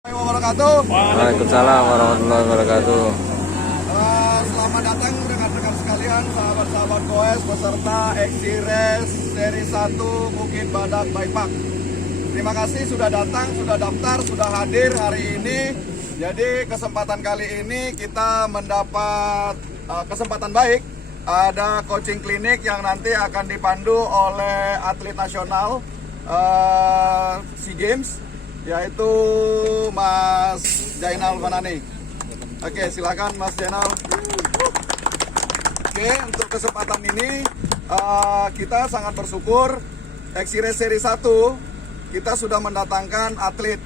Waalaikumsalam warahmatullahi wabarakatuh. Selamat datang rekan-rekan sekalian, sahabat-sahabat goes beserta XC Race Seri 1 Bukit Badak Baipak. Terima kasih sudah datang, sudah daftar, sudah hadir hari ini. Jadi kesempatan kali ini kita mendapat kesempatan baik. Ada coaching klinik yang nanti akan dipandu oleh atlet nasional SEA Games, yaitu Mas Jainal Fanani. Oke, silakan Mas Jainal. Oke, untuk kesempatan ini kita sangat bersyukur XC Race Seri 1 kita sudah mendatangkan atlet.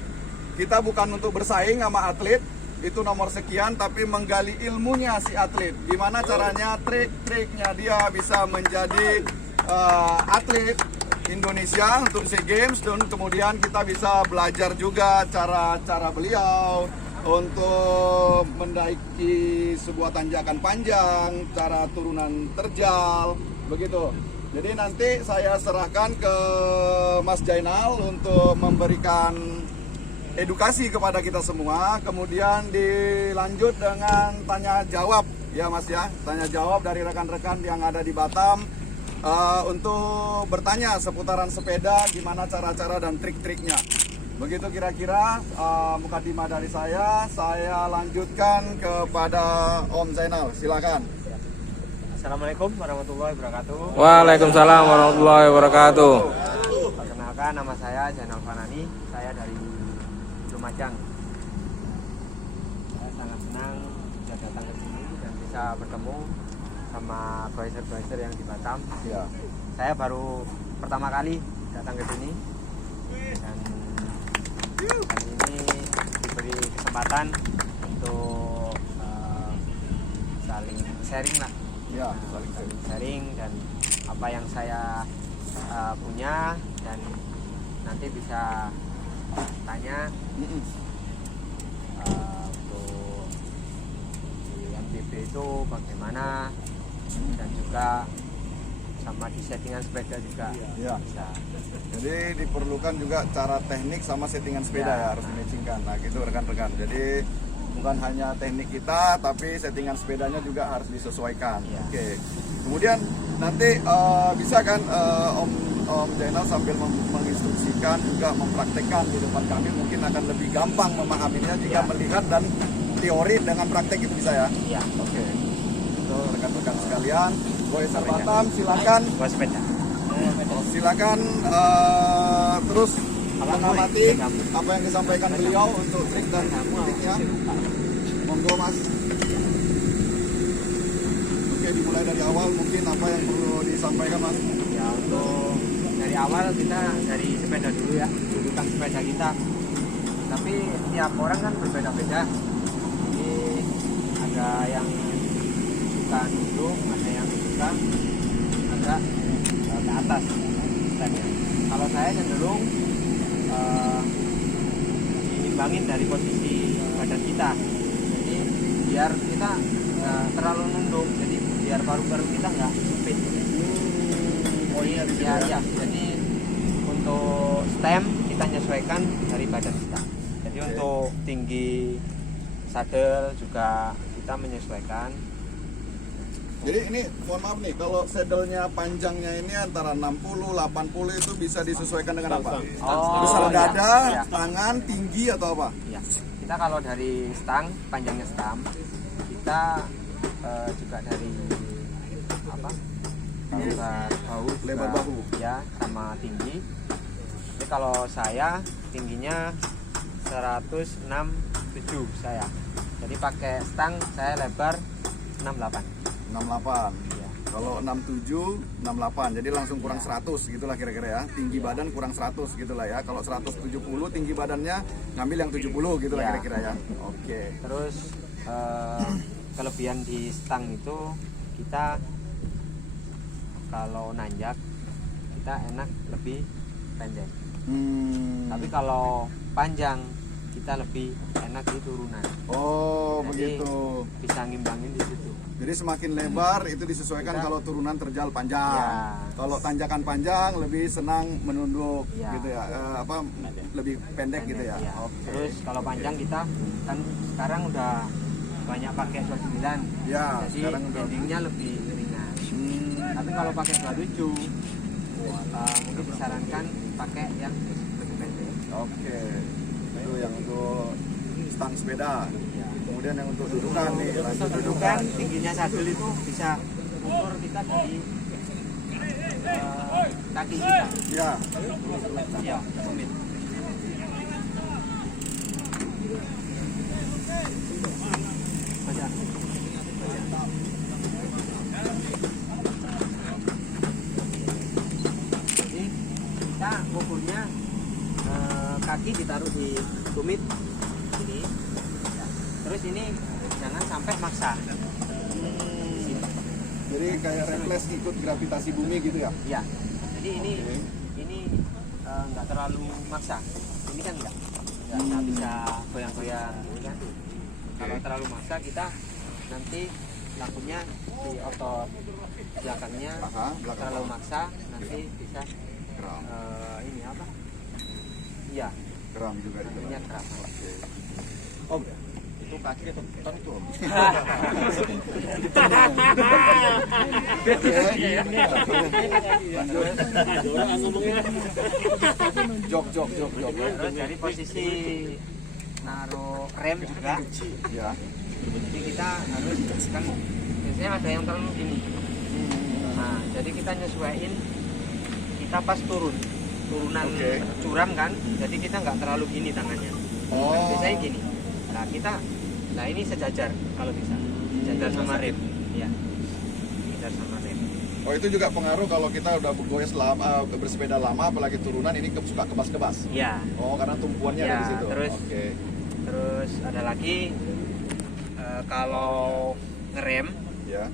Kita bukan untuk bersaing sama atlet, itu nomor sekian, tapi menggali ilmunya si atlet. Gimana caranya, trik-triknya dia bisa menjadi atlet Indonesia untuk SEA Games, dan kemudian kita bisa belajar juga cara beliau untuk mendaiki sebuah tanjakan panjang, cara turunan terjal, begitu. Jadi nanti saya serahkan ke Mas Jainal untuk memberikan edukasi kepada kita semua, kemudian dilanjut dengan tanya jawab ya Mas ya, tanya jawab dari rekan-rekan yang ada di Batam. Untuk bertanya seputaran sepeda, gimana cara-cara dan trik-triknya. Begitu kira-kira mukadimah dari saya lanjutkan kepada Om Zainal, silakan. Assalamualaikum warahmatullahi wabarakatuh. Waalaikumsalam warahmatullahi wabarakatuh. Perkenalkan, nama saya Jainal Fanani, saya dari Lumajang. Saya sangat senang bisa datang ke sini dan bisa bertemu sama advisor yang di Batam. Ya. Saya baru pertama kali datang ke sini dan kali ini diberi kesempatan untuk saling sharing lah. Ya, saling sharing dan apa yang saya punya, dan nanti bisa tanya untuk di MTB itu bagaimana, dan juga sama di settingan sepeda juga Ya. bisa. Jadi diperlukan juga cara teknik sama settingan sepeda ya, harus dimatchingkan. Nah gitu rekan-rekan. Jadi bukan hanya teknik kita, tapi settingan sepedanya juga harus disesuaikan. Ya. Oke. Kemudian nanti bisa kan Om Jainal sambil menginstruksikan juga mempraktekkan di depan kami, mungkin akan lebih gampang memahaminya jika Ya. melihat dan teori dengan praktek itu bisa ya. Iya. Oke. Itu rekan-rekan sekalian, Goeser Batam silakan. Buat sepeda. Silakan terus mengamati apa yang disampaikan beliau untuk trik dan triknya. Monggo Mas. Oke, dimulai dari awal mungkin apa yang perlu disampaikan Mas. Ya, untuk dari awal kita dari sepeda dulu ya, dudukan sepeda kita. Tapi tiap orang kan berbeda-beda. Jadi ada yang suka duduk, ada yang suka agak ke atas stepnya. Kalau saya cenderung diimbangin dari posisi badan kita. Jadi biar kita nggak terlalu nunduk, jadi biar paru-paru kita nggak sempit. Ya. Jadi untuk stem kita menyesuaikan dari badan kita. Jadi untuk tinggi saddle juga kita menyesuaikan. Jadi ini mohon maaf nih, kalau saddle-nya panjangnya ini antara 60 80 itu bisa disesuaikan dengan apa? Besar dada, ya. tangan, tinggi atau apa? Ya, kita kalau dari stang, panjangnya stang, kita juga dari apa? Lebar bahu. Ya, sama tinggi. Jadi kalau saya tingginya 167 saya. Jadi pakai stang saya lebar 68. 68. Ya. Kalau 67, 68. Jadi langsung kurang 100 gitulah kira-kira ya. Tinggi badan kurang 100 gitulah ya. Kalau 170 tinggi badannya ngambil yang 70 gitulah Ya. kira-kira ya. Oke. Terus kelebihan di stang itu kita kalau nanjak kita enak lebih pendek. Tapi kalau panjang kita lebih enak di turunan. Oh, Jadi, begitu. Bisa ngimbangin di situ. Jadi semakin lebar itu disesuaikan kalau turunan terjal panjang. Ya. Kalau tanjakan panjang lebih senang menunduk Ya. gitu ya. Lebih pendek gitu ya. Ya. Oke. Terus kalau panjang kita kan sekarang udah banyak pakai 29. Ya, Jadi sekarang udah. bendingnya lebih ringan. Tapi kalau pakai 27 mungkin disarankan pakai yang lebih pendek. Oke. Itu yang untuk stang sepeda. Ya. Kemudian yang untuk dudukan nih, lanjut Untuk dudukan tingginya sadel itu bisa ukur kita dari kaki kita. Ya. Ya, tumit. Baca. Jadi kita ukurnya kaki ditaruh di tumit ini. Ya. Terus ini jangan sampai maksa. Jadi kayak refleks ikut gravitasi bumi gitu ya. Ya. Jadi ini Oke. ini nggak terlalu maksa. Ini kan nggak bisa goyang-goyang, gitu kan? Kalau terlalu maksa kita nanti lakunya di otot belakangnya Aha, belakang. terlalu maksa nanti bisa Kram. ini apa? Iya, Kram juga itu. akhirnya keras. Oke. Om, itu kaki atau bukan tuh Om? Jok. Terus dari posisi naruh rem juga, Ya. jadi kita harus kan biasanya ada yang terlalu gini. Nah, jadi kita nyesuaiin kita pas turunan Oke. curam kan, jadi kita nggak terlalu gini tangannya. Oh. Biasanya gini. Nah ini sejajar kalau bisa, sejajar sama rem, ya. Sejajar sama rem. Oh, itu juga pengaruh kalau kita udah bergoyes lama, bersepeda lama, apalagi turunan ini suka kebas-kebas. Ya. Oh, karena tumpuannya ada Ya, di situ. terus Oke. Terus ada lagi kalau ngerem Ya.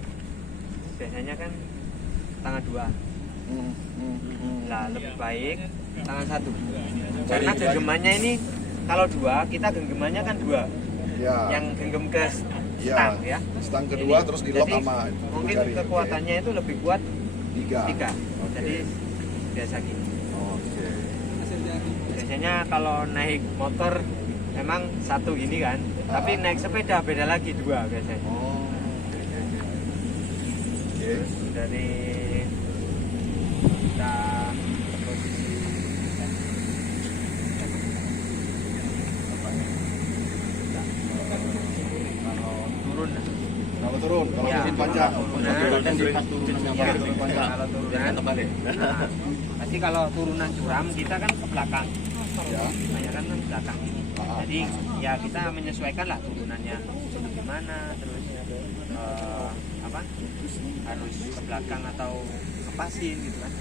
biasanya kan tangan dua. Lah lebih baik tangan satu. Karena genggamannya ini kalau dua kita genggamannya kan dua. Ya. Yang genggam ke Ya. stang ya. Stang kedua Ini. terus di lock Jadi, sama mungkin jari. kekuatannya itu lebih kuat Oke. Tiga. tiga. Oke. Jadi biasa gini. Oke. Biasanya kalau naik motor emang satu gini kan, tapi naik sepeda beda lagi dua biasanya. Oh. Oke. Dari kita posisi kalau turun, Kalau turun, kalau Ya. turun panjang. Turunan. Kan di pas turunannya Ya, turun panjang. kalau turunan Terbalik. nah, pasti kalau turunan curam kita kan ke belakang, Ya. kebanyakan kan belakang ini. Ah. Jadi ya kita menyesuaikan lah turunannya gimana, terus apa harus ke belakang atau kepasin gitu kan.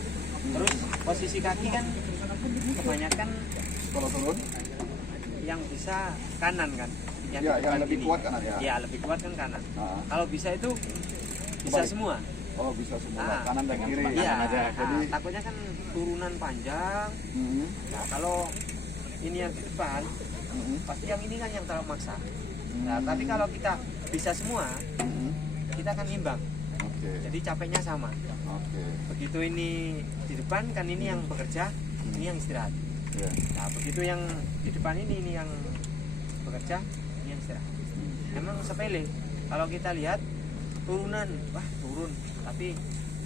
Terus posisi kaki kan kebanyakan Kalau turun, yang bisa kanan kan, ya, di yang depan lebih ini. kuat kanan ya. Ya lebih kuat kan kanan. Ah. Kalau bisa itu bisa Kebalik. semua. Oh, bisa semua. Ah. Kanan dan kiri. Iya. aja. Jadi, Takutnya kan turunan panjang. Nah, kalau ini yang di depan, pasti yang ini kan yang terlalu maksa. Nah, tapi kalau kita bisa semua, kita akan imbang. Oke. Jadi capeknya sama. Oke. Begitu ini di depan kan ini yang bekerja, ini yang istirahat. Ya. Nah, begitu yang di depan ini yang bekerja, ini yang istirahat. Memang sepele. Kalau kita lihat turunan, wah turun.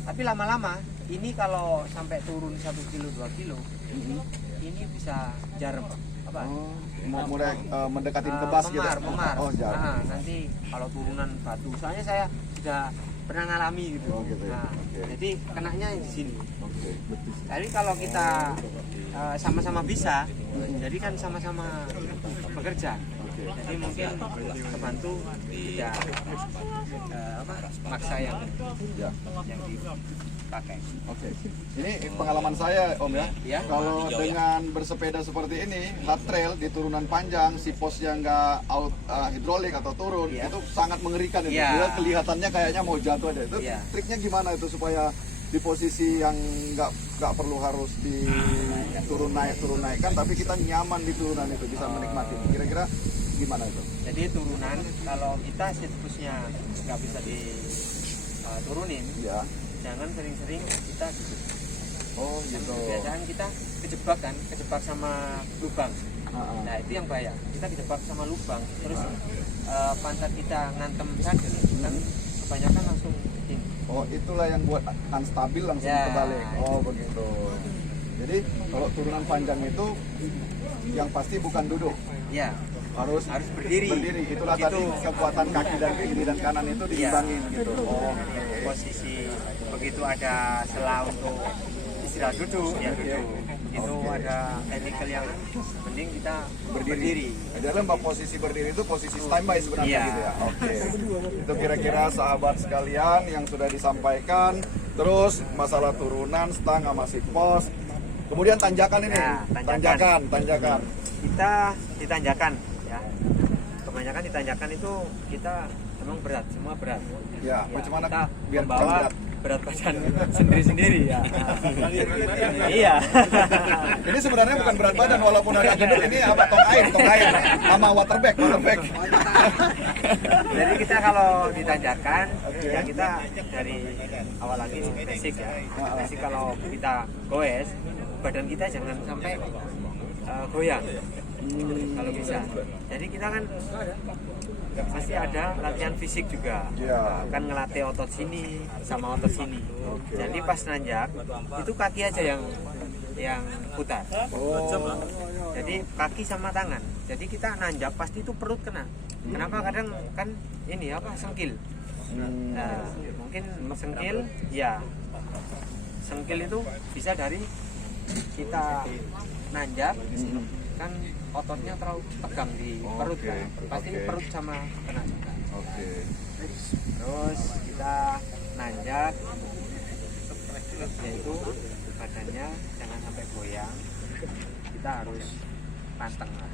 Tapi lama-lama ini kalau sampai turun 1 kilo 2 kilo, ini bisa jarum. Apa? Oh, mulai mendekatin kebas gitu. Memar. Oh, jarum. Nah, nanti kalau turunan batu, soalnya saya sudah pernah ngalami gitu. Oh, gitu ya. Nah, Oke. jadi kenanya di sini. Oke. Jadi kalau kita sama-sama bisa, jadi kan sama-sama bekerja. Oke. Jadi mungkin kebantu tidak maksa yang Ya. dipakai. Oke. Ini pengalaman saya, Om ya. Ya. Kalau dengan bersepeda seperti ini, hard trail di turunan panjang, si posnya nggak hidrolik atau turun, Ya. itu sangat mengerikan itu. Ya. Dia kelihatannya kayaknya mau jatuh aja. Itu Ya. triknya gimana itu supaya di posisi yang nggak perlu harus di turun naikkan, tapi kita nyaman di turunan itu, bisa menikmati. Kira-kira gimana itu? Jadi turunan kalau kita sirkusnya nggak bisa diturunin, Ya. jangan sering-sering kita duduk. Oh gitu. Biasanya kita kejebak sama lubang. Nah itu yang bahaya. Kita kejebak sama lubang, terus pantat kita ngantem saja, kan kebanyakan langsung ini. Oh itulah yang buat unstabil langsung Ya, kebalik. Oh begitu. Jadi kalau turunan panjang itu yang pasti bukan duduk, Ya, harus berdiri. Itulah Begitu. tadi kekuatan kaki dan kiri dan kanan itu diimbangin gitu. Oh. Posisi begitu ada sela untuk istirahat duduk, ya duduk. Itu ada technical yang penting kita berdiri. Dalam posisi berdiri itu posisi standby sebenarnya Iya. gitu ya. Oke. Itu kira-kira sahabat sekalian yang sudah disampaikan. Terus masalah turunan, stang sama si pos. Kemudian tanjakan ini. Nah, tanjakan. Tanjakan. Kita ditanjakan ya. Kebanyakan ditanjakan itu kita emang berat, semua berat. Ya, Ya, bagaimana kita biar membawa berat? berat badan sendiri-sendiri ya. Iya. Ini sebenarnya bukan berat badan walaupun agak gendut, ini apa tong air sama water bag. Jadi kita kalau ditanjakan ya kita dari awal lagi basic ya. Basic kalau kita goes, badan kita jangan sampai goyang. Kalau bisa. Jadi kita kan pasti ada latihan fisik juga. Iya. Kan ngelatih otot sini sama otot sini. Jadi pas nanjak itu kaki aja yang putar. Oh. Jadi kaki sama tangan. Jadi kita nanjak pasti itu perut kena. Kenapa? Kadang kan ini apa sengkil. Nah, mungkin sengkil ya. Sengkil itu bisa dari kita nanjak kan ototnya terlalu tegang di perut kan. Pasti perut sama kena. Oke. Terus kita nanjak yaitu badannya jangan sampai goyang, kita harus panteng lah.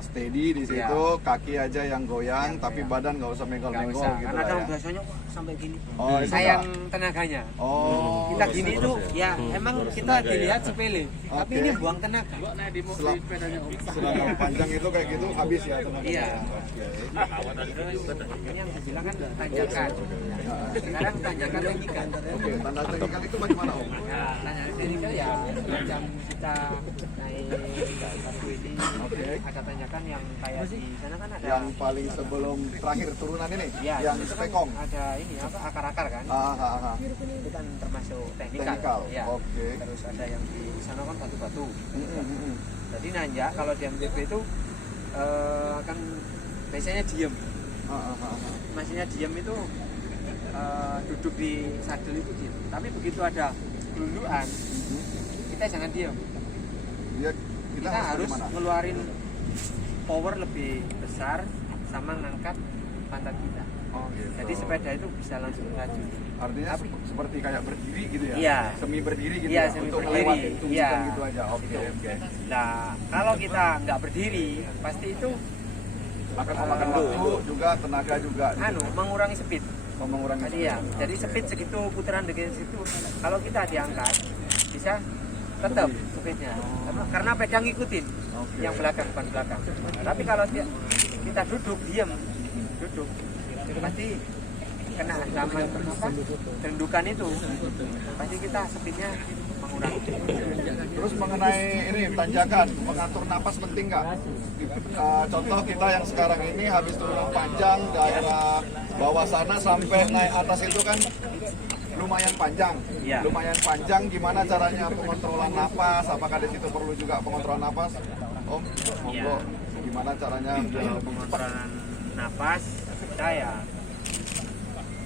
Steady di situ, Ya. kaki aja yang goyang, tapi badan nggak usah Nggak menggol-menggol usah, gitu karena lah ada ya. biasanya kok sampai gini. Oh, itu Sayang nggak? tenaganya. Oh. Kita gini tuh ya emang kita dilihat sepele, tapi Oke. ini buang tenaga. Selama panjang itu kayak gitu habis ya teman-teman. Iya. Terus ini yang dibilang kan tanjakan. Sekarang tanjakan teknikal. Oke, tanda teknikal itu bagaimana Om? Nah, tanjakan teknikal ya macam kita naik batu ini. Ada tanjakan yang kayak di sana kan ada. Yang paling sebelum terakhir turunan ini, Ya, yang itu kan spekong. ada ini apa akar-akar kan? Ah. Itu kan termasuk teknikal. Teknikal, Ya. oke. Terus ada yang di sana kan batu-batu. Mm. Jadi nanjak kalau di MTB itu akan biasanya diem. Maksudnya diem itu duduk di sadel itu diem. Tapi begitu ada gelunduan, kita jangan diem. Dia Kita harus ngeluarin power lebih besar sama ngangkat pantat kita. Oh, gitu. Jadi sepeda itu bisa langsung laju. Artinya seperti kayak berdiri gitu ya? Iya. Semi berdiri gitu Iya, ya? semi Untuk berdiri. melewati tumpukan Iya. gitu aja. Oke. Nah, kalau kita nggak berdiri, pasti itu Akan memakan waktu juga, tenaga juga. mengurangi speed. Mengurangi. Tadi ya. Jadi speed segitu, putaran dengan segitu. Kalau kita diangkat, bisa tetap speednya. Karena peda ngikutin yang belakang, bukan belakang. Tapi kalau kita duduk, diam, duduk, pasti kena ancaman apa? Kerendukan itu. Pasti kita speednya mengurangi. Terus mengenai ini tanjakan, mengatur napas penting nggak? Contoh kita yang sekarang ini habis turun panjang daerah bawah sana sampai naik atas itu kan lumayan panjang. Iya. Lumayan panjang, gimana caranya pengontrolan napas? Apakah di situ perlu juga pengontrolan napas? Om, monggo. Gimana caranya biar lebih cepat? Pengontrolan napas kita ya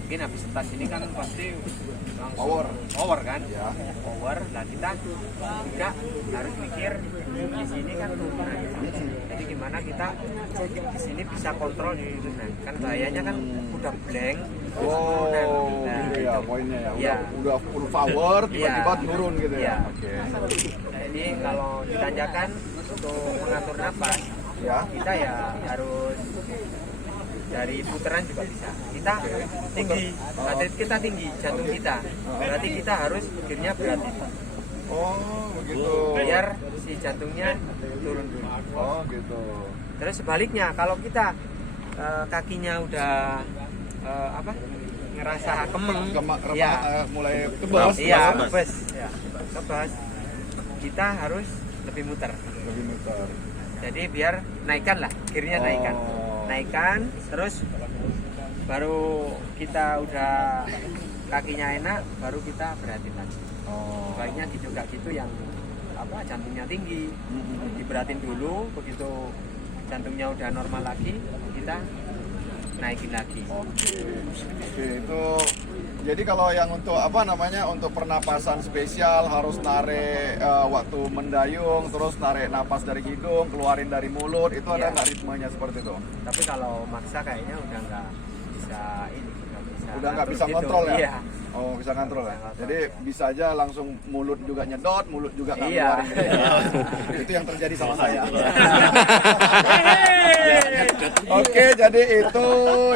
mungkin habis tas ini kan pasti langsung power kan Ya. power. Nah kita juga harus mikir di sini kan turunan, jadi gimana kita di sini bisa kontrol di turunan kan, bahayanya kan udah blank terus turunan. Oh, Nah, gitu ya itu. poinnya ya. Iya. Udah full power, tiba-tiba Iya. turun gitu ya. Iya. Oke. Nah, ini kalau ditanjakan untuk mengatur nafas Ya. kita ya harus dari putaran juga bisa. Kita tinggi, atlet kita tinggi, jantung kita. Berarti kita harus gearnya beratin. Oh, begitu. Biar si jantungnya turun dulu. Oh, gitu. Terus sebaliknya, kalau kita kakinya udah ngerasa kemeng, Mulai kebas. iya, kebas, kebas. Kita harus lebih muter. Lebih muter. Jadi biar naikkan lah, gearnya naikkan, terus baru kita udah kakinya enak, baru kita beratin lagi. Baiknya gitu gak gitu yang jantungnya tinggi, diberatin dulu, begitu jantungnya udah normal lagi, kita naikin lagi. Oke, itu jadi kalau yang untuk untuk pernapasan spesial harus narik waktu mendayung, terus narik napas dari hidung, keluarin dari mulut, itu ada nggak ritmenya seperti itu? Tapi kalau maksa kayaknya udah nggak bisa Udah nggak bisa gitu. kontrol ya? Iya. Oh, bisa kontrol ya? Bisa kontrol. Jadi bisa aja langsung mulut juga nyedot, mulut juga nggak Iya. keluarin gitu. Itu yang terjadi sama saya. Oke, jadi itu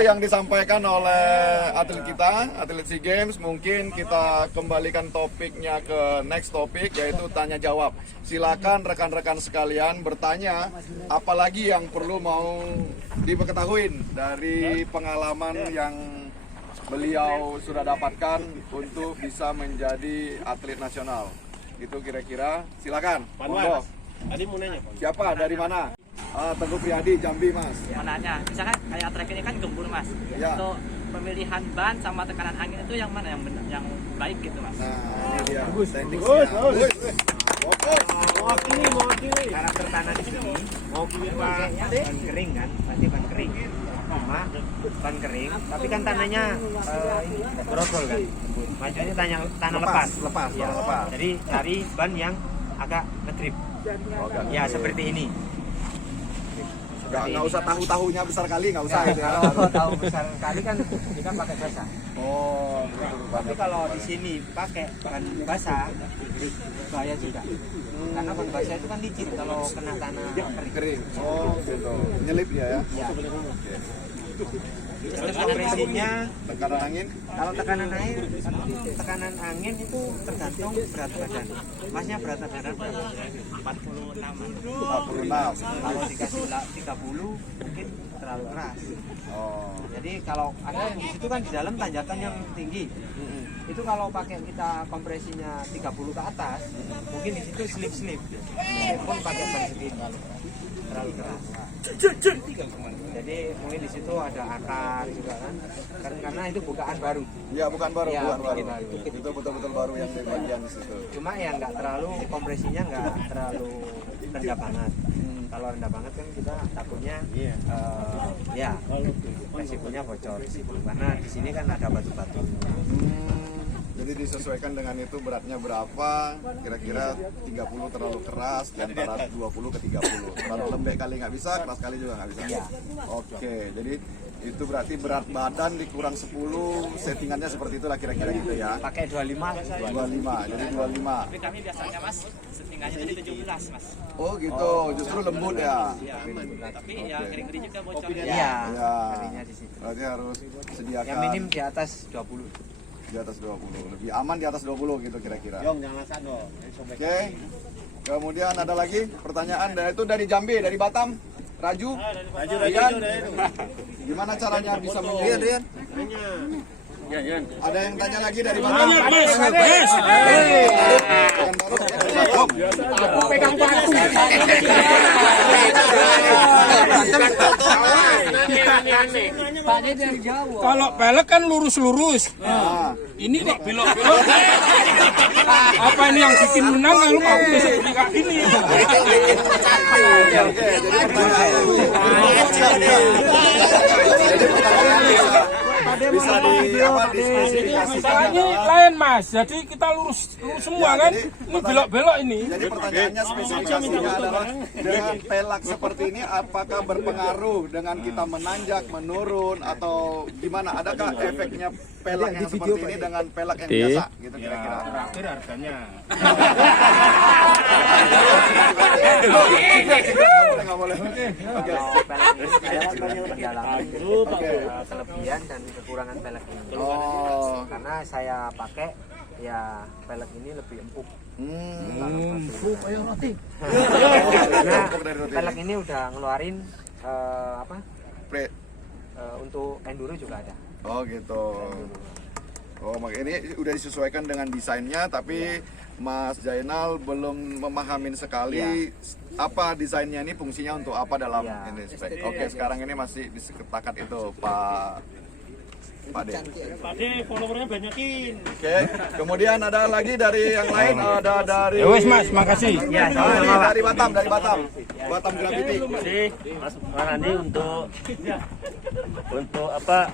yang disampaikan oleh atlet kita, atlet SEA Games. Mungkin kita kembalikan topiknya ke next topik, yaitu tanya jawab. Silakan rekan-rekan sekalian bertanya, apalagi yang perlu mau diketahui dari pengalaman yang beliau sudah dapatkan untuk bisa menjadi atlet nasional. Itu kira-kira. Silakan. Monggo. Tadi mau nanya, Pak. Siapa? Dari mana? Teguh Priyadi, Jambi, Mas. Mananya, misalkan kayak trek ini kan gembur mas. Ya. Untuk pemilihan ban sama tekanan angin itu yang mana yang benar, yang baik gitu mas? Nah, ini dia tekniknya. Bagus. Karakter tanah di sini pakainya ban kering kan, pasti ban kering. Cuma ban kering, tapi kan tanahnya berotol kan. Maksudnya tanah lepas. Ya, lepas. Jadi cari ban yang agak ngetrip. Ya seperti ini. Nggak usah tahu-tahunya besar kali, nggak usah Ya, gitu ya. kalau tahu besar kali kan kita pakai basah. Oh, betul. Tapi kalau di sini pakai ban basah, bahaya juga. Karena ban basah itu kan licin kalau kena tanah kering. Kering. Oh, gitu. Nyelip dia ya. Ya. Oke. Terus kompresinya, Tekanan angin kalau tekanan angin itu tergantung berat badan. Masnya berat badan berapa? 46. Kalau dikasih 30 mungkin terlalu keras. Oh. Jadi kalau ada yang di situ kan di dalam tanjakan yang tinggi. Itu kalau pakai kita kompresinya 30 ke atas, mungkin di situ slip. Meskipun pakai ban segini terlalu keras. Jadi mungkin di situ ada akar juga kan. Karena itu bukaan baru. Ya, bukan baru, Ya, bukan baru. bukan baru. Itu betul-betul baru yang di bagian situ. Cuma ya nggak terlalu kompresinya nggak terlalu rendah banget. Kalau rendah banget kan kita takutnya ya resikonya bocor di situ. Karena di sini kan ada batu-batu. Jadi disesuaikan dengan itu beratnya berapa, kira-kira 30 terlalu keras, di antara 20 ke 30. Terlalu lembek kali nggak bisa, keras kali juga nggak bisa. Iya. Oke, jadi itu berarti berat badan dikurang 10, settingannya seperti itulah kira-kira gitu ya. Pakai 25. 25, jadi 25. Tapi kami biasanya mas, settingahnya jadi 17 mas. Oh gitu, justru lembut ya. Tapi ya kering-kering juga bocor. Iya. Ya, Kerinya di situ. berarti harus sediakan Yang minim di atas 20. di atas 20, lebih aman di atas 20 gitu kira-kira. Yong, jangan sano. Oke, kemudian ada lagi pertanyaan, dan itu dari Jambi, dari Batam, Raju, Rian. Gimana caranya bisa menjadi? Ada yang tanya lagi dari Batam? Pegang batu. Kalau pelek kan lurus-lurus. Ini kok belok-belok. Apa ini yang bikin menang? Lalu aku bisa jadi kayak gini. Oke, jadi pertanyaannya bisa dispesifikasikan. Ini lain mas, jadi kita lurus semua kan. Ini belok-belok ini. Jadi pertanyaannya spesifikasinya adalah dengan pelak seperti ini apakah berpengaruh dengan kita menanjak, menurun atau gimana? Adakah efeknya pelak yang seperti ini dengan pelak yang biasa gitu kira-kira? Terakhir harganya. Nggak boleh. Oke. Kalau pelek saya mendalami kelebihan dan kekurangan pelek ini. Oh. Karena saya pakai ya pelek ini lebih empuk. Karena pelek ini udah ngeluarin apa? Untuk enduro juga ada. Oh gitu. Oh, makanya ini udah disesuaikan dengan desainnya, tapi Mas Jainal belum memahamin sekali apa desainnya ini, fungsinya untuk apa dalam ini spek. Oke, sekarang ini masih diseketakan itu Pak De. Pak De, followernya banyakin. Oke, kemudian ada lagi dari yang lain, ada dari Ya wes Mas, makasih. Ya, ini dari Batam, Batam Gravity. Jadi Mas Farandi untuk apa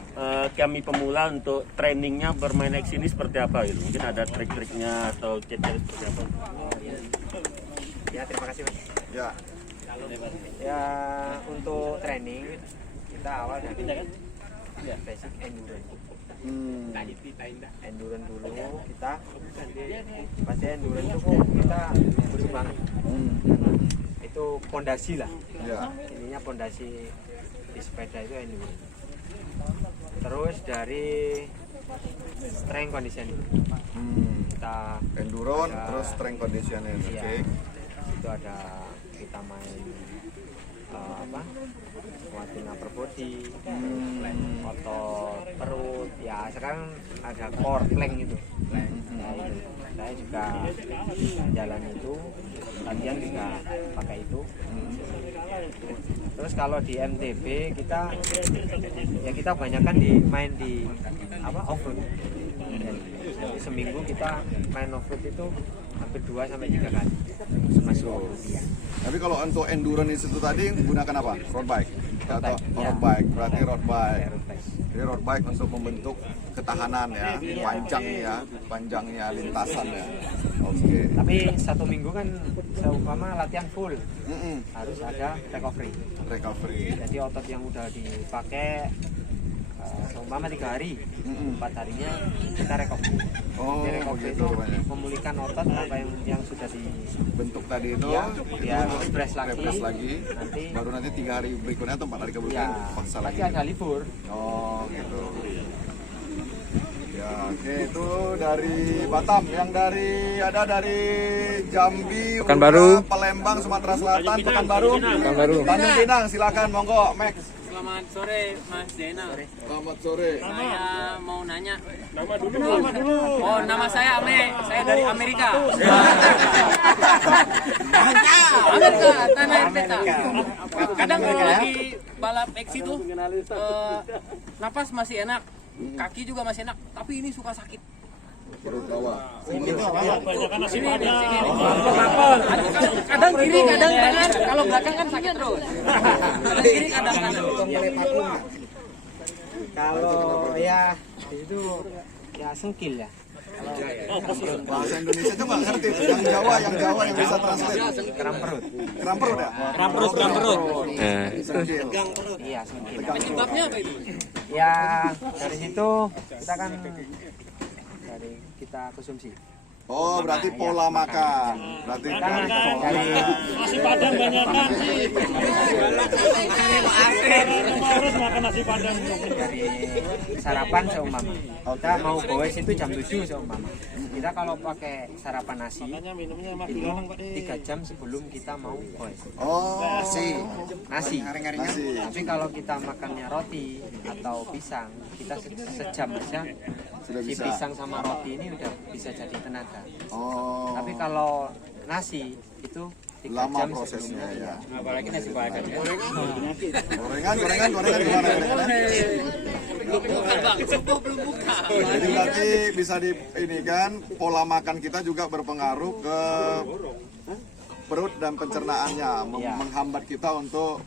kami pemula untuk trainingnya bermain X ini seperti apa gitu? Mungkin ada trik-triknya atau chat-chat seperti apa? Ya, terima kasih Mas. Ya. Ya, untuk training kita awal dari basic endurance. Endurance dulu kita pasti endurance itu kita butuh banget. Itu pondasi lah. Ya. Ininya pondasi di sepeda itu endurance. Terus dari strength conditioning. Kita Endurance ada- terus strength conditioning. Iya. Oke. Itu ada kita main apa? Kuatin upper body, otot perut. Ya sekarang ada core plank gitu. Nah, itu. Saya juga jalan itu, latihan juga pakai itu. Terus kalau di MTB kita kebanyakan main di apa off-road. Jadi seminggu kita main off-road itu hampir 2 sampai 3 kali masuk. Iya. Tapi kalau untuk endurance itu tadi gunakan apa? Road bike atau Ya. road bike? Berarti road bike. Road bike. Jadi road bike untuk membentuk ketahanan ya, panjangnya lintasan ya. Oke. Tapi 1 minggu kan seumpama latihan full harus ada recovery. Recovery. Jadi otot yang udah dipakai seumpama 3 hari, 4 harinya kita recovery. Oh, Jadi recovery begitu itu rupanya. memulihkan otot apa yang sudah Bentuk tadi itu ya refresh lagi. Nanti baru nanti 3 hari berikutnya atau 4 hari kemudian Ya, paksa lagi. pasti ada libur. Oh gitu. Ya, oke, itu dari Batam. Yang ada dari Jambi, Pekanbaru. Uda, Palembang, Sumatera Selatan, Pekanbaru. Pekanbaru. Tanjung Pinang, silakan monggo, Max. Selamat sore Mas Zainal. Selamat sore. Saya mau nanya. Nama dulu. Oh, nama saya Ame. Saya dari Amerika. Amerika, tanah air peta. Kadang kalau lagi balap X itu napas masih enak, kaki juga masih enak, tapi ini suka sakit. Perut bawah. Sini. Kadang kiri, kadang kanan. Kalau belakang kan sakit terus. Kadang kiri, kadang kanan. Kalau ya itu ya sengkil ya. Bahasa Indonesia coba ngerti tuh. Yang Jawa yang bisa translate. Kram perut. Kram perut ya? Kram perut. Sengkil. Iya sengkil. Penyebabnya apa itu? Ya dari situ kita kan dari kita konsumsi. Oh, berarti pola makan. Berarti dari Dari Nasi Padang banyak kan sih. Harus makan nasi Padang. dari sarapan seumpama. Kita mau goes itu jam 7 seumpama. Kita kalau pakai sarapan nasi Minumnya mah itu 3 jam sebelum kita mau goes. Oh, Nasi. nasi. Tapi kalau kita makannya roti atau pisang, kita sejam aja Sudah si bisa. pisang sama roti ini udah bisa jadi tenaga. Oh. Tapi kalau nasi itu 3 lama jam prosesnya ya. Apalagi nasi padang ya. Gorengan gimana gorengannya? Jadi berarti bisa di ini kan pola makan kita juga berpengaruh ke perut dan pencernaannya, menghambat kita untuk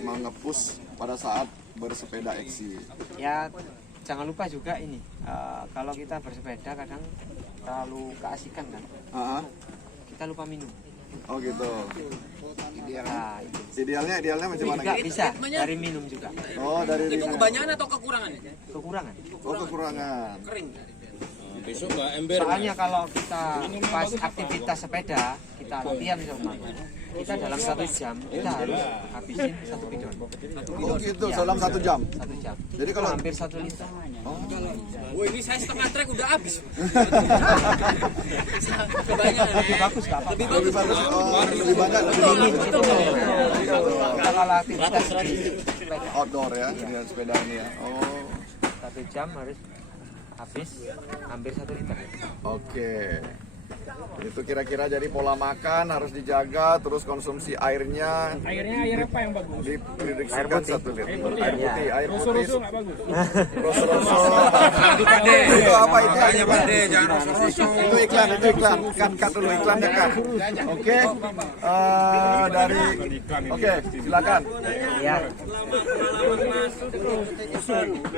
mengepus pada saat bersepeda eksi. Ya jangan lupa juga ini kalau kita bersepeda kadang terlalu keasikan kan, kita lupa minum. Oh gitu. Nah, itu Idealnya macam mana? juga bisa dari minum juga. Oh dari Itu ini. kebanyakan atau kekurangan? Kekurangan. Oh kekurangan. Kering. Besok Mbak Ember. Soalnya kalau kita pas aktivitas sepeda kita latihan sama kita dalam 1 jam kita harus habisin 1 bidon. Oh gitu, dalam 1 jam. 1 jam. Jadi Itu kalau hampir 1 liter. Wah, ini saya setengah trek udah habis. Lebih bagus nggak apa-apa. lebih bagus, lebih banyak, lebih dingin. Kalau aktivitas Outdoor ya, dengan sepeda ini ya. Oh, 1 jam harus habis hampir 1 liter. oke. Itu kira-kira jadi pola makan harus dijaga, terus konsumsi airnya Air apa yang bagus? diprediksikan 1 liter. Air putih, air putih. Rusuh nggak bagus. Rosso-rosso. Itu apa itu? Makanya Pande jangan rusuh. Itu iklan. Cut dulu iklannya kan. Oke. Oke, silakan. Iya.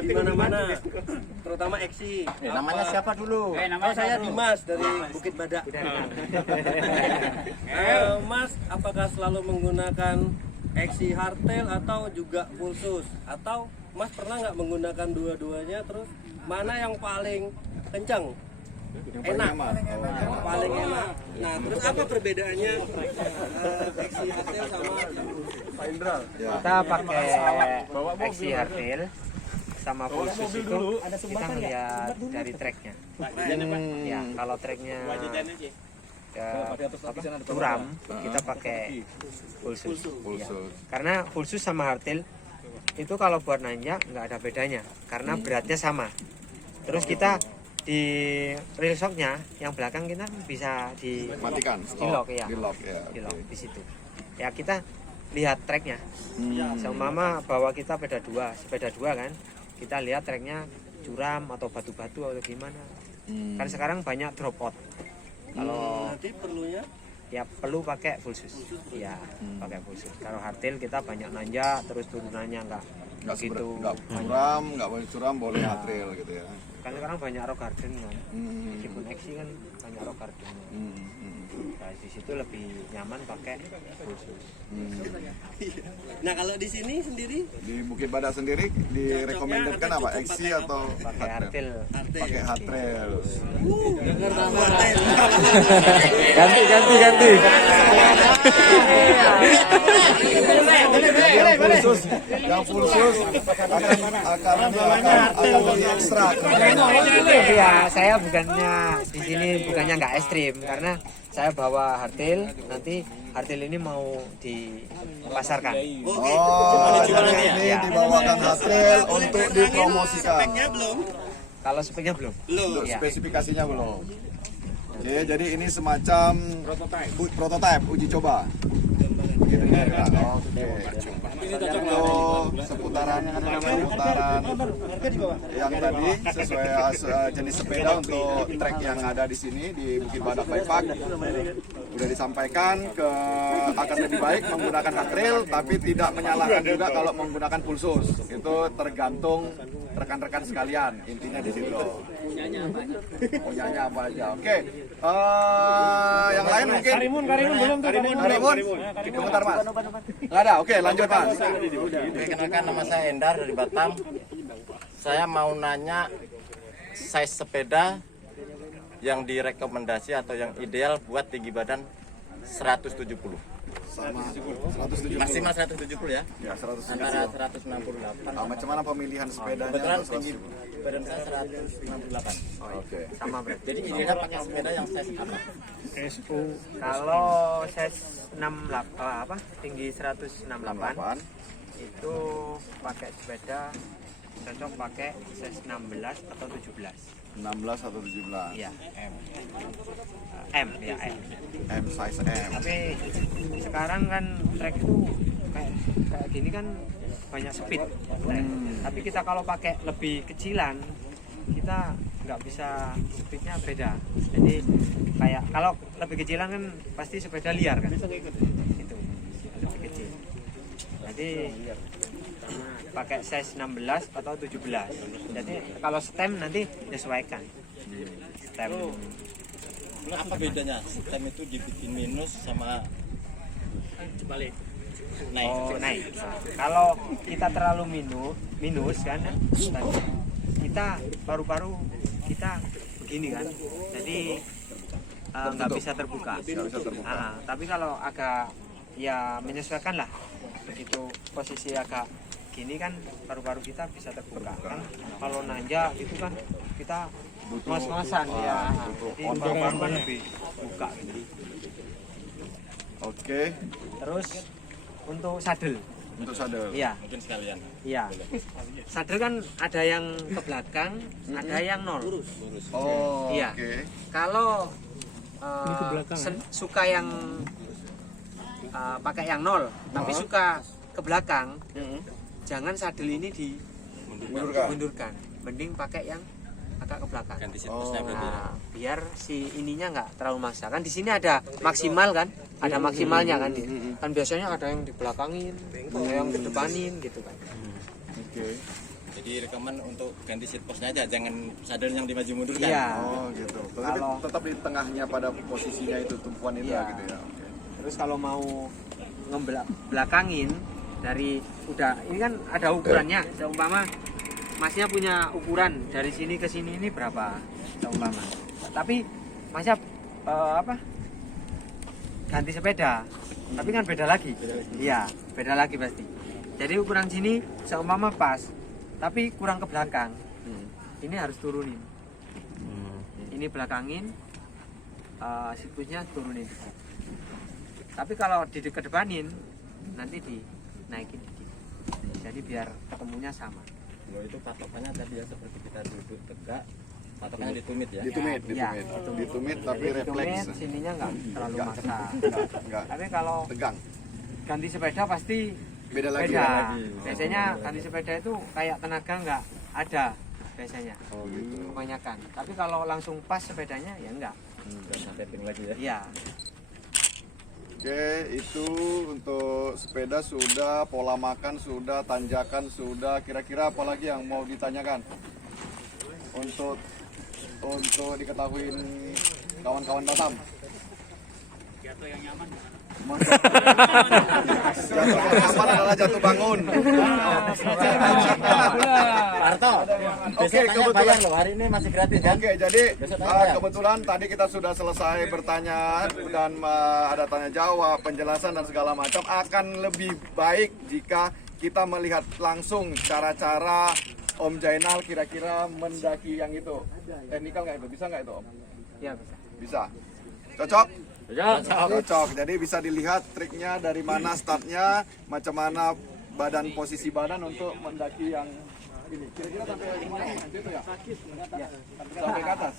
Di mana-mana, terutama Eksi. Namanya siapa dulu? Saya Dimas dari Bukit Badak. Mas, apakah selalu menggunakan Eksi hardtail atau juga full sus? Atau Mas pernah nggak menggunakan dua-duanya? Terus mana yang paling kencang? Enak, paling enak. Nah, terus apa perbedaannya Eksi hardtail sama Kita pakai Eksi hardtail sama full sus itu kita melihat dari treknya. Ya, kalau treknya curam, kita pakai full sus. Ya. Karena full sus sama hardtail itu kalau buat nanjak nggak ada bedanya, karena beratnya sama. Terus kita di rail shocknya yang belakang kita bisa Matikan. di lock ya, Di lock ya. di lock di situ. Ya kita lihat treknya. Seumpama bahwa kita sepeda dua kan, kita lihat treknya curam atau batu-batu atau gimana. Kan sekarang banyak drop out. Kalau nanti perlunya ya perlu pakai full sus. Ya, pakai full sus. Kalau hardtail kita banyak nanjak, terus turunannya nggak begitu. Nggak curam, nggak boleh curam, boleh trail gitu ya. Kan sekarang banyak rock garden kan. Meskipun Eksi kan banyak rock garden. Nah, di situ lebih nyaman pakai full sus. Nah, kalau di sini sendiri Di Bukit Badak sendiri direkomendasikan apa? Eksi atau Pakai hardtail. pakai hard trail? Ganti. Yang full sus akan lebih ekstra. Tapi ya saya bukannya nggak ekstrim, karena saya bawa hardtail, nanti hardtail ini mau dipasarkan. Oh, jadi ini dibawakan hard trail untuk dipromosikan. Kalau speknya belum. Untuk Ya. spesifikasinya belum. Oke, jadi ini semacam prototype uji coba. Gitu ya. Oke. Untuk seputaran yang tadi sesuai jenis sepeda untuk trek yang ada di sini di Bukit Badak Bike Park udah disampaikan akan lebih baik menggunakan hard trail, tapi tidak menyalahkan juga kalau menggunakan full sus. Itu tergantung rekan-rekan sekalian, intinya di situ. Punyanya apa aja. Oke. Yang lain mungkin. Karimun belum tuh. Karimun. Bentar, Mas. Nggak ada. Oke, lanjut, Mas. Kenalkan, nama saya Endar dari Batam. Saya mau nanya size sepeda yang direkomendasi atau yang ideal buat tinggi badan 170. Sama 170. Maksimal 170 ya. Ya, 170. Antara 168. Macam mana pemilihan sepedanya? Kebetulan untuk tinggi badan saya 168. Oke. Sama berarti. Jadi idealnya pakai sepeda yang size apa? Kalau size 68 tinggi 168 itu pakai sepeda cocok pakai size 16 atau 17. 16 atau 17? Iya, M. M size M. Tapi sekarang kan trek itu kayak gini kan banyak speed. Tapi kita kalau pakai lebih kecilan, kita nggak bisa, speednya beda. Jadi kayak kalau lebih kecilan kan pasti sepeda liar kan. Itu lebih kecil. Jadi pakai size 16 atau 17. Jadi kalau stem nanti menyesuaikan. Stem. Apa bedanya? Stem itu dibikin minus sama naik. Oh, naik. Nah, kalau kita terlalu minus kan, kita paru-paru kita begini kan. Jadi nggak bisa terbuka. Tapi kalau agak ya menyesuaikan lah. Begitu posisi agak gini kan paru-paru kita bisa terbuka kan. Kalau nanjak itu kan kita ngos-ngosan ya. Jadi paru-paru kan lebih buka gitu. Oke, Terus untuk sadel. untuk sadel. Iya. Mungkin sekalian. Iya. Sadel kan ada yang ke belakang, ada yang nol. Oh, Iya. oke. Kalau suka yang pakai yang nol, tapi suka ke belakang, jangan sadel ini dimundurkan. Mending pakai yang agak ke belakang. Ganti seat postnya berarti. Nah, biar si ininya nggak terlalu maksa. Kan di sini ada maksimal kan? Ada maksimalnya kan? Kan biasanya ada yang dibelakangin, ada yang kedepanin gitu kan. Oke. Jadi rekaman untuk ganti seat postnya aja, jangan sadel yang dimaju mundur kan. Iya. Oh, gitu. Tapi Kalau- tetap di tengahnya pada posisinya itu tumpuan itu Iya. gitu ya. Oke. Terus kalau mau ngebelakangin dari ini kan ada ukurannya. Seumpama masnya punya ukuran dari sini ke sini ini berapa? Seumpama. Tapi masnya ganti sepeda. Tapi kan beda lagi. Iya, beda lagi pasti. Jadi ukuran sini seumpama pas, tapi kurang ke belakang. Ini harus turunin. Ini belakangin, siklusnya turunin. Tapi kalau dikedepanin, nanti dinaikin dikit. Jadi biar ketemunya sama. Kalau itu patokannya tadi ya seperti kita duduk tegak, patokannya ditumit ya. Ditumit, Iya, ditumit tapi Jadi refleks. ditumit, sininya nggak terlalu maksa. Enggak Tapi kalau tegang. ganti sepeda pasti Beda lagi. beda. ya? Biasanya ganti sepeda itu kayak tenaga nggak ada biasanya. Oh, gitu. Kebanyakan. Tapi kalau langsung pas sepedanya ya enggak. Udah tapping lagi ya. Iya. Oke, itu untuk sepeda sudah, pola makan sudah, tanjakan sudah. Kira-kira apa lagi yang mau ditanyakan? Untuk diketahui kawan-kawan Batam. Jatuh yang nyaman. Jatuh yang nyaman adalah jatuh bangun. Parto, Oke, besok tanya bayar loh, hari ini masih gratis kan? Oke, jadi Besok tanya. kebetulan tadi kita sudah selesai bertanya dan ada tanya jawab, penjelasan dan segala macam. Akan lebih baik jika kita melihat langsung cara-cara Om Jainal kira-kira mendaki yang itu. Teknikal nggak itu? Bisa nggak itu Om? Iya bisa. Bisa. Cocok? Ya, Cocok. Jadi bisa dilihat triknya dari mana startnya, macam mana posisi badan untuk mendaki yang ini. Kira-kira sampai itu ya? Sampai ke atas.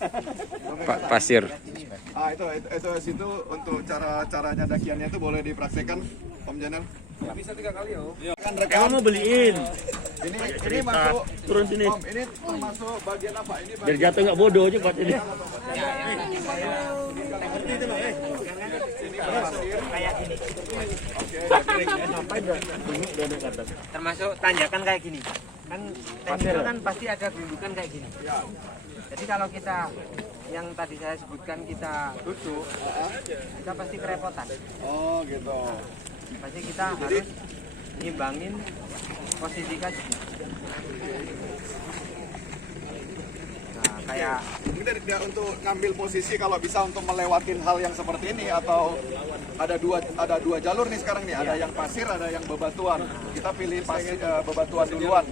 Pasir. Itu situ untuk caranya dakiannya itu boleh dipraktekkan Om Jainal. Bisa 3 kali ya. Kan Emang rekan mau beliin? ini masuk Turun sini. Om, ini termasuk bagian apa? Ini Biar jatuh nggak bodoh aja buat ini. Termasuk tanjakan kayak gini. Kan teknikal kan pasti ada gundukan kayak gini. Jadi kalau kita yang tadi saya sebutkan kita duduk, kita pasti kerepotan. Oh, gitu. Pasti kita harus nyimbangin posisi kaki. Nah, kayak Ini dia untuk ngambil posisi kalau bisa untuk melewatin hal yang seperti ini atau ada dua jalur nih sekarang nih, ada yang pasir, ada yang bebatuan. Kita pilih pasir bebatuan duluan.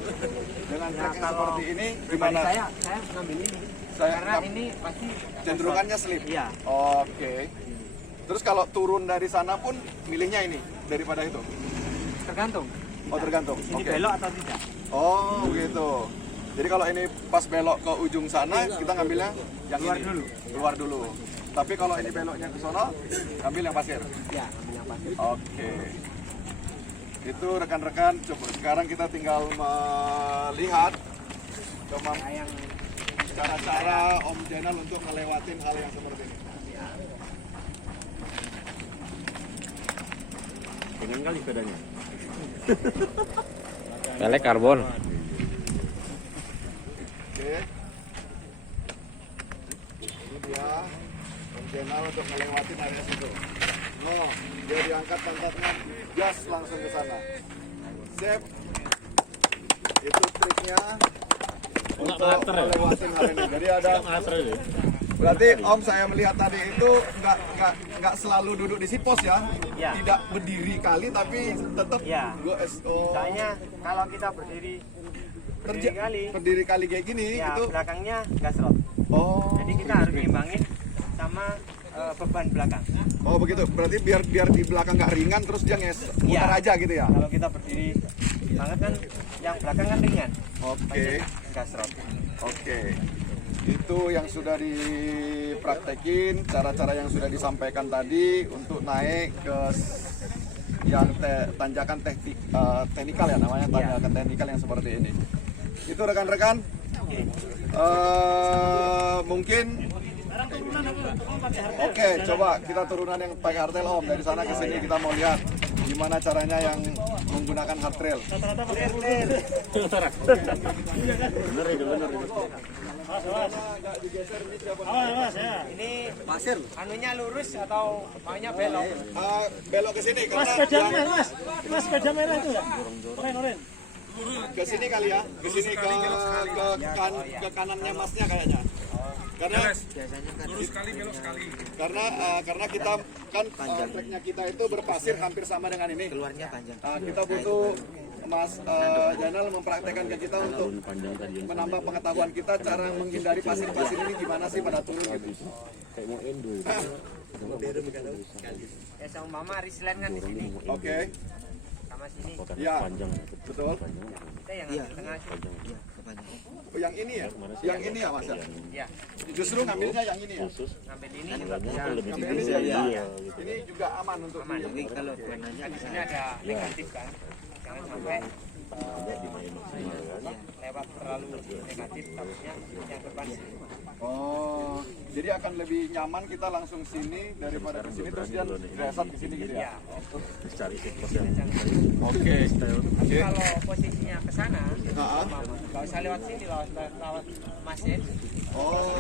Dengan trek yang seperti ini gimana? saya ngambil ini. Karena ini pasti Cenderungannya slip. Iya. Oke. Terus kalau turun dari sana pun milihnya ini daripada itu. tergantung. Oh, tergantung. Ini Oke. belok atau tidak. Oh, gitu. Jadi kalau ini pas belok ke ujung sana, kita ngambilnya yang Keluar ini. dulu. Keluar dulu. Tapi kalau ini beloknya ke sono, ambil yang pasir. Ya, ambil yang pasir. Oke. Itu rekan-rekan, coba sekarang kita tinggal melihat Yang cara-cara Om Jainal untuk ngelewatin hal yang seperti ini. Pengen kali sepedanya. Pelek karbon. Oke. Ini dia Om Jainal untuk ngelewatin area situ. No, dia diangkat pantatnya, gas langsung ke sana. Sip. Itu triknya untuk melewatin hal ini. Jadi ada Berarti Om saya melihat tadi itu nggak selalu duduk di sipos ya? Ya. Tidak berdiri kali tapi tetap Ya. Soalnya kalau kita berdiri berdiri kali kayak gini ya itu. belakangnya gasrot. Oh. Jadi kita harus ngimbangin sama beban belakang. Oh begitu. Berarti biar di belakang nggak ringan terus dia muter aja gitu ya? Kalau kita berdiri banget kan yang belakang kan ringan. Oke. Gasrot. Oke. Itu yang sudah dipraktekin, cara-cara yang sudah disampaikan tadi untuk naik ke yang tanjakan teknikal ya namanya, tanjakan teknikal yang seperti ini. Itu rekan-rekan. Mungkin oke, coba kita turunan yang pakai hardtail Om. Dari sana ke sini kita mau lihat gimana caranya yang menggunakan hardtail. Ini pasir. Anunya lurus atau maunya belok? Belok ke sini karena Mas sepeda merah itu ya? Oren. ke sini kali ya, ke sini ke kanannya Masnya kayaknya. Karena Lurus sekali, belok sekali. karena kita kan treknya kita itu berpasir hampir sama dengan ini. Keluarnya panjang. Kita butuh Mas Jainal mempraktekkan ke kita untuk menambah pengetahuan kita cara menghindari pasir-pasir ini gimana sih pada turun gitu. Ya sama mama Rislan kan di sini. Oke. Sama sini. Ya. Betul. Kita yang tengah. Oh, yang ini ya? Yang ini ya Mas? Ya. Justru ngambilnya yang ini ya? Ngambil ini juga bisa. Ngambil ini ya? Ini juga aman untuk Tapi kalau di sini ada negatif kan. Jangan sampai lewat terlalu negatif, takutnya yang depan sini. Oh, jadi akan lebih nyaman kita langsung sini daripada ke sini terus dia reset ke sini gitu ya? Oke. Kalau posisinya ke sana, nggak usah lewat sini, lewat mesin. Oh.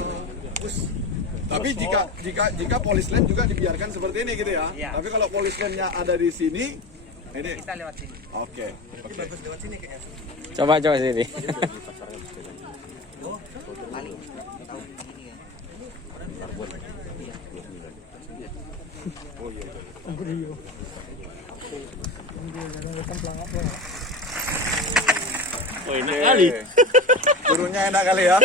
Tapi jika polis lain juga dibiarkan seperti ini gitu ya? Iya. Tapi kalau polis lainnya ada di sini, ini. Kita lewat sini. Oke. Coba sini. Oh, enak kali. Turunnya enak kali ya.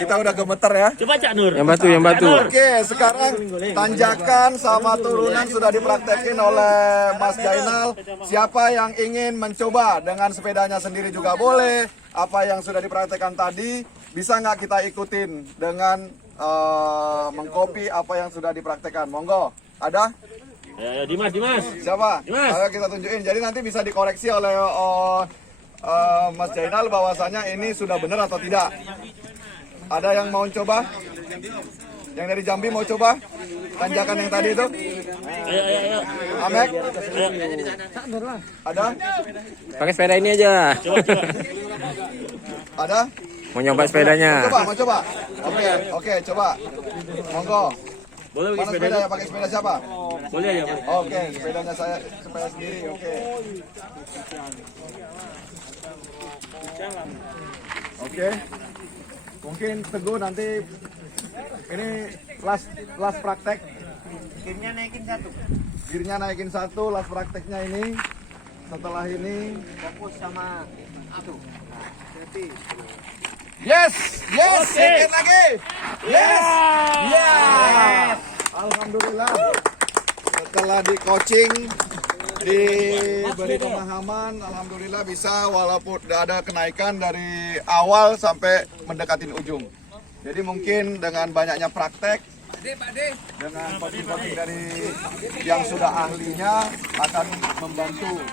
Kita udah gemeter ya. Coba Cak Nur. Yang batu. Oke, sekarang tanjakan sama turunan sudah dipraktekin oleh Mas Jainal. Siapa yang ingin mencoba dengan sepedanya sendiri juga boleh. Apa yang sudah dipraktekkan tadi, bisa nggak kita ikutin dengan mengcopy apa yang sudah dipraktekkan? Monggo, ada? Ya, Dimas. Siapa? Dimas. Ayo kita tunjukin. Jadi nanti bisa dikoreksi oleh Mas Jainal bahwasanya ini sudah benar atau tidak. Ada yang mau coba? Yang dari Jambi mau coba? Tanjakan yang tadi itu? Ayo. Amek? Ada? Pakai sepeda ini aja. Ada? Mau nyoba sepedanya. Mau coba? Oke, coba. Monggo. Boleh Mana sepeda ya? Pakai sepeda siapa? Boleh ya, Pak. Oke, sepedanya saya sendiri. Oke. Oke. Mungkin Teguh nanti ini last praktek. Gearnya naikin satu. Gearnya naikin satu, last prakteknya ini. Setelah ini Fokus sama itu. yes, sedikit lagi. Yes. Alhamdulillah. Setelah di coaching, diberi pemahaman, alhamdulillah bisa walaupun ada kenaikan dari awal sampai mendekatin ujung. Jadi mungkin dengan banyaknya praktek, dengan coaching dari yang sudah ahlinya akan membantu.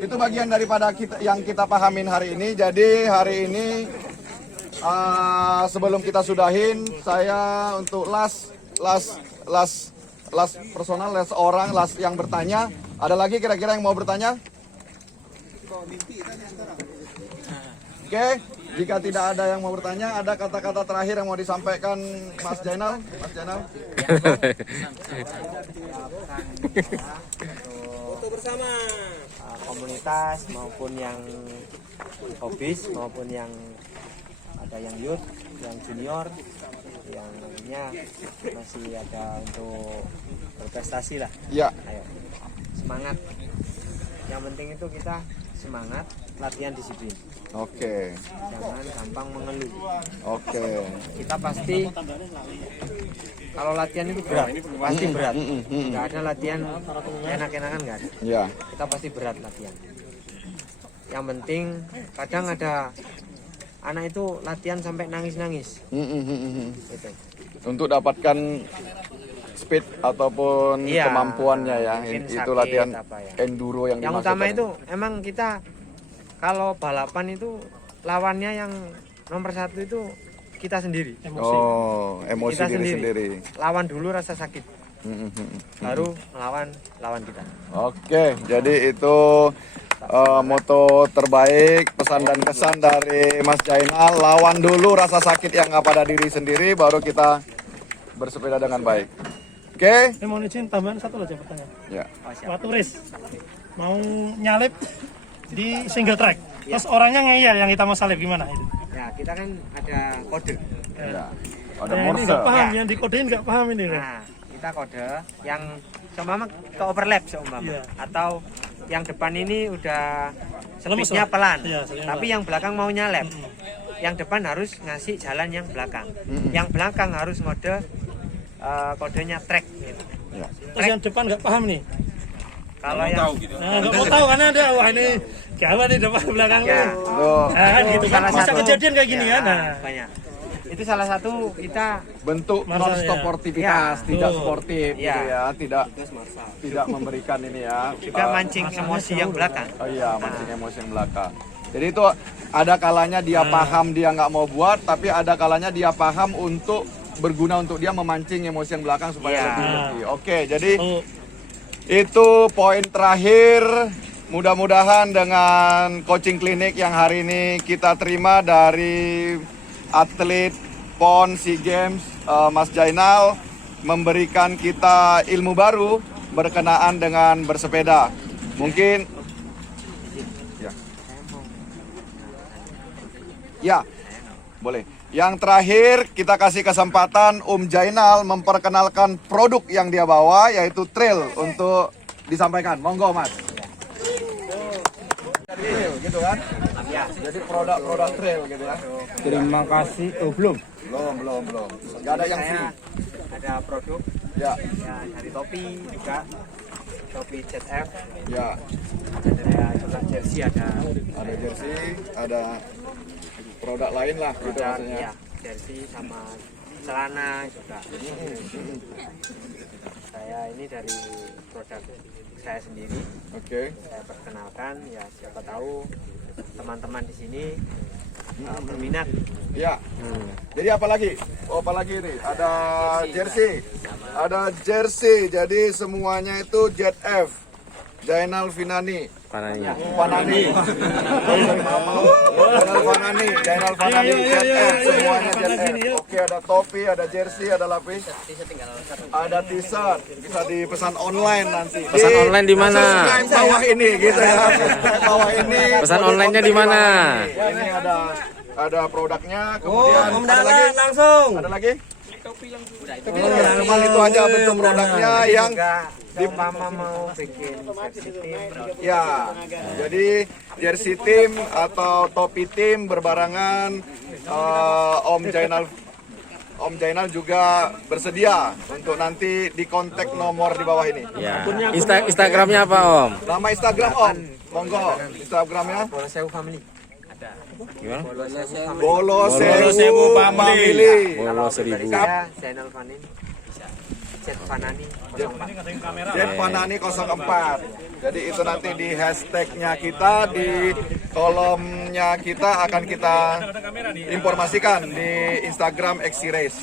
Itu bagian daripada yang kita pahamin hari ini. Jadi hari ini sebelum kita sudahin, saya untuk last personal, last orang, last yang bertanya. Ada lagi kira-kira yang mau bertanya? Oke, jika tidak ada yang mau bertanya, ada kata-kata terakhir yang mau disampaikan Mas Jainal? Mas Jainal? Foto bersama. Komunitas maupun yang hobis maupun yang ada yang youth, yang junior, yang lainnya masih ada untuk berprestasi lah. Ya. Ayo, semangat. Yang penting itu kita semangat, latihan disiplin. Oke. Jangan gampang mengeluh. Oke. Kita pasti kalau latihan itu berat, pasti berat. Nggak ada latihan enak-enakan, nggak ada. Ya. Kita pasti berat latihan. Yang penting kadang ada anak itu latihan sampai nangis-nangis. Gitu. Untuk dapatkan speed ataupun Iya, kemampuannya ya, mungkin itu sakit, latihan apa ya. enduro yang Yang dimaksudkan. utama itu emang kita kalau balapan itu lawannya yang nomor 1 itu kita sendiri. Emosi Kita diri sendiri. Lawan dulu rasa sakit, baru lawan kita. Oke, jadi itu moto terbaik, pesan dan kesan dari Mas Jainal. Lawan dulu rasa sakit yang nggak pada diri sendiri, baru kita bersepeda dengan baik. Oke? Saya mau izin tambahan satu aja pertanyaan. Ya. Waktu race mau nyalip di single track, terus orangnya ngeyel yang kita mau salip gimana itu? Ya kita kan ada kode. Ya. Ada Nah, ini morse. nggak paham, Ya. yang dikodein nggak paham ini. Nah kita kode yang seumpama ke overlap seumpama, Iya. atau yang depan ini udah Lemes speednya lah. pelan, Iya, speednya tapi pelan. yang belakang mau nyalep. Yang depan harus ngasih jalan yang belakang. Yang belakang harus ngode kodenya track gitu. Ya. Terus yang depan nggak paham nih. Kalau yang Nah, nggak mau tahu karena ada wah ini gawat nih depan belakang Ya. nih. Tuh, Nah, kan gitu kan salah bisa satu- kejadian kayak gini ya, kan. Nah, banyak. Itu salah satu kita bentuk Marshal, non sportivitas, ya. tidak Tuh. sportif Ya. gitu ya, tidak memberikan ini ya. juga mancing emosi yang belakang. Oh iya, mancing emosi yang belakang. Jadi itu ada kalanya dia paham dia nggak mau buat, tapi ada kalanya dia paham untuk berguna untuk dia memancing emosi yang belakang supaya Iya. lebih ngerti. Oke, jadi oh, itu poin terakhir. Mudah-mudahan dengan coaching klinik yang hari ini kita terima dari atlet PON SEA Games, Mas Jainal, memberikan kita ilmu baru berkenaan dengan bersepeda. Mungkin ya, boleh. Yang terakhir kita kasih kesempatan Jainal memperkenalkan produk yang dia bawa, yaitu trail, untuk disampaikan. Monggo Mas. Trail gitu kan? Jadi produk-produk trail gitu ya. Terima kasih. Belum. Gak ada yang Saya free. ada produk Ya, ya dari topi juga, topi ZF, ya. ada juga jersey, ada Ada jersey, ada produk lain lah gitu produk maksudnya. ya jersey sama celana juga. Saya ini dari produk saya sendiri. Oke. Saya perkenalkan, ya siapa tahu teman-teman di sini berminat. Ya. Jadi apa lagi? Oh, apa lagi ini? Ada jersey. Ada jersey. Jadi semuanya itu ZF. Jainal Finani. Panani. Fanani. Jainal Fanani, ZF, semuanya ZF. Oke, ada topi, ada jersey, ada lapis. Ada t-shirt, bisa dipesan online nanti. Pesan online di mana? Subscribe bawah ini gitu ya. Subscribe bawah ini. Pesan Kode online-nya kontak di mana? bawah ini. Ini ada produknya, kemudian ada lagi? langsung. Ada lagi? Cuman itu aja bentuk produknya yang Di mama mau bikin jersey tim. ya, jadi jersey tim atau topi tim berbarangan. Om Jainal juga bersedia untuk nanti dikontak nomor di bawah ini. Ya. Instagramnya apa Om? Nama Instagram Om, monggo Instagramnya Bola Sewu Family. Gimana? Bolo Sewu Family. Bolo 1000. Saya channel Fanin. Chat Fanani 04. Jet Fanani 04. Jadi itu nanti di hashtagnya kita, di kolomnya kita akan kita informasikan di Instagram XC Race.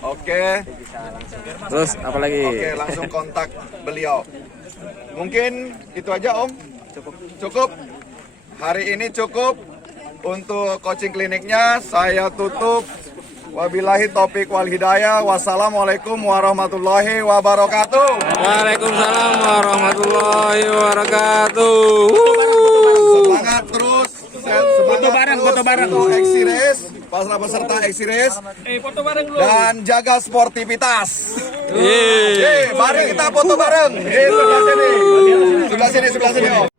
Oke. Terus apa lagi? Oke, langsung kontak beliau. Mungkin itu aja Om. Cukup. Hari ini cukup untuk coaching kliniknya. Saya tutup. Wabillahi taufiq wal hidayah. Wassalamualaikum warahmatullahi wabarakatuh. Waalaikumsalam warahmatullahi wabarakatuh. Semangat terus. Semangat terus. foto bareng. Untuk Exi Race, para peserta Exi Race, Foto bareng dulu. dan jaga sportivitas. Mari kita foto bareng. Sebelah sini, sebelah sini, sebelah sini. Om.